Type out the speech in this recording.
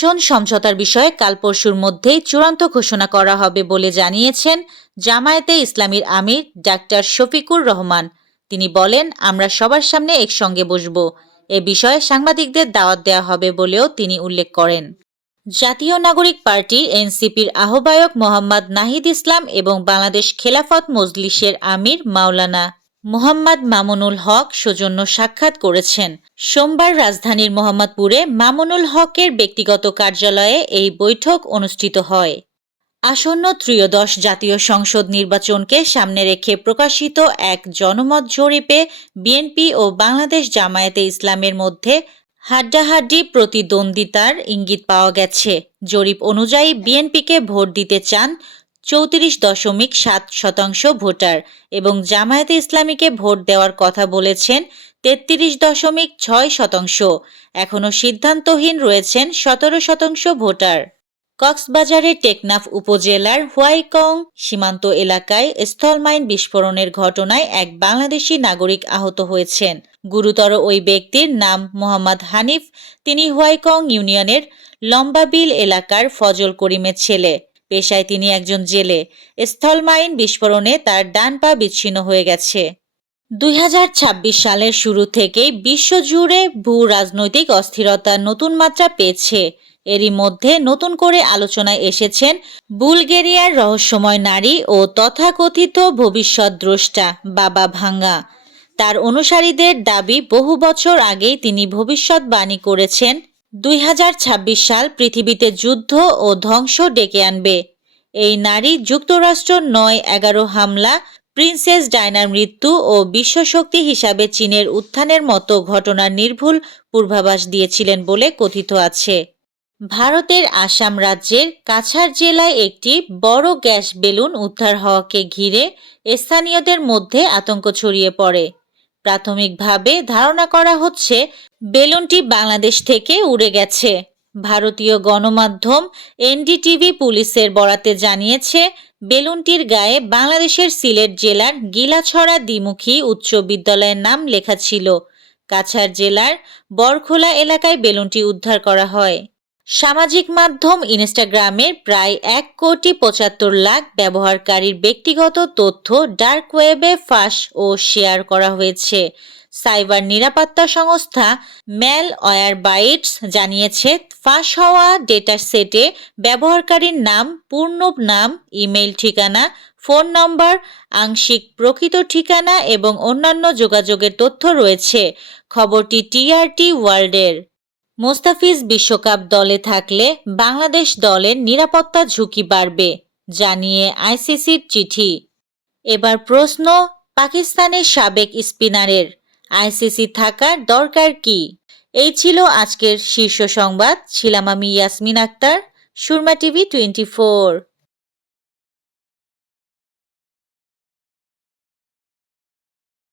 আসন সমঝোতার বিষয়ে কাল পরশুর মধ্যেই চূড়ান্ত ঘোষণা করা হবে বলে জানিয়েছেন জামায়াতে ইসলামীর আমির ডাক্তার শফিকুর রহমান। তিনি বলেন, আমরা সবার সামনে একসঙ্গে বসব। এ বিষয়ে সাংবাদিকদের দাওয়াত দেওয়া হবে বলেও তিনি উল্লেখ করেন। জাতীয় নাগরিক পার্টি এনসিপির আহ্বায়ক মোহাম্মদ নাহিদ ইসলাম এবং বাংলাদেশ খেলাফত মজলিসের আমির মাওলানা মোহাম্মদ মামুনুল হক সৌজন্য সাক্ষাৎ করেছেন। সোমবার রাজধানীর মোহাম্মদপুরে মামুনুল হকের ব্যক্তিগত কার্যালয়ে এই বৈঠক অনুষ্ঠিত হয়। আসন্ন ত্রয়োদশ জাতীয় সংসদ নির্বাচনকে সামনে রেখে প্রকাশিত এক জনমত জরিপে বিএনপি ও বাংলাদেশ জামায়াতে ইসলামের মধ্যে হাড্ডাহাড্ডি প্রতিদ্বন্দ্বিতার ইঙ্গিত পাওয়া গেছে। জরিপ অনুযায়ী বিএনপিকে ভোট দিতে চান 34.7% ভোটার এবং জামায়াতে ইসলামীকে ভোট দেওয়ার কথা বলেছেন 33.6%। এখনও সিদ্ধান্তহীন রয়েছেন 17% ভোটার। কক্সবাজারের টেকনাফ উপজেলার হোয়াইকং সীমান্ত এলাকায় স্থলমাইন বিস্ফোরণের ঘটনায় এক বাংলাদেশি নাগরিক আহত হয়েছেন। গুরুতর ওই ব্যক্তির নাম মোহাম্মদ হানিফ। তিনি হোয়াইকং ইউনিয়নের লম্বাবিল এলাকার ফজল করিমের ছেলে। পেশায় তিনি একজন জেলে। স্থলমাইন বিস্ফোরণে তার ডান পা বিচ্ছিন্ন হয়ে গেছে। 2026 সালের শুরু থেকেই বিশ্বজুড়ে ভূ রাজনৈতিক অস্থিরতা নতুন মাত্রা পেয়েছে। এরই মধ্যে নতুন করে আলোচনায় এসেছেন বুলগেরিয়ার রহস্যময় নারী ও তথাকথিত ভবিষ্যৎ দ্রষ্টা বাবা ভাঙ্গা। তার অনুসারীদের দাবি, বহু বছর আগেই তিনি ভবিষ্যৎবাণী করেছেন 2026 সাল পৃথিবীতে যুদ্ধ ও ধ্বংস ডেকে আনবে। এই নারী যুক্তরাষ্ট্র 9/11 হামলা, প্রিন্সেস ডায়নার মৃত্যু ও বিশ্বশক্তি হিসাবে চীনের উত্থানের মতো ঘটনার নির্ভুল পূর্বাভাস দিয়েছিলেন বলে কথিত আছে। ভারতের আসাম রাজ্যের কাছাড় জেলায় একটি বড় গ্যাস বেলুন উদ্ধার হওয়াকে ঘিরে স্থানীয়দের মধ্যে আতঙ্ক ছড়িয়ে পড়ে। প্রাথমিকভাবে ধারণা করা হচ্ছে বেলুনটি বাংলাদেশ থেকে উড়ে গেছে। ভারতীয় গণমাধ্যম এনডিটিভি পুলিশের বরাতে জানিয়েছে, বেলুনটির গায়ে বাংলাদেশের সিলেট জেলার গিলাছড়া দ্বিমুখী উচ্চ বিদ্যালয়ের নাম লেখা ছিল। কাছাড় জেলার বরখোলা এলাকায় বেলুনটি উদ্ধার করা হয়। সামাজিক মাধ্যম ইনস্টাগ্রামের প্রায় 1,75,00,000 ব্যবহারকারীর ব্যক্তিগত তথ্য ডার্ক ওয়েবে ফাঁস ও শেয়ার করা হয়েছে। সাইবার নিরাপত্তা সংস্থা ম্যালওয়্যারবাইটস জানিয়েছে, ফাঁস হওয়া ডেটা সেটে ব্যবহারকারীর নাম, পূর্ণ নাম, ইমেইল ঠিকানা, ফোন নম্বর, আংশিক প্রকৃত ঠিকানা এবং অন্যান্য যোগাযোগের তথ্য রয়েছে। খবরটি টিআরটি ওয়ার্ল্ডের। মোস্তাফিজ বিশ্বকাপ দলে থাকলে বাংলাদেশ দলের নিরাপত্তা ঝুঁকি বাড়বে, জানিয়ে আইসিসির চিঠি। এবার প্রশ্ন, পাকিস্তানের সাবেক স্পিনারের আইসিসি থাকার দরকার কি? এই ছিল আজকের শীর্ষ সংবাদ। ছিলাম আমি ইয়াসমিন আক্তার, সুরমা টিভি 24।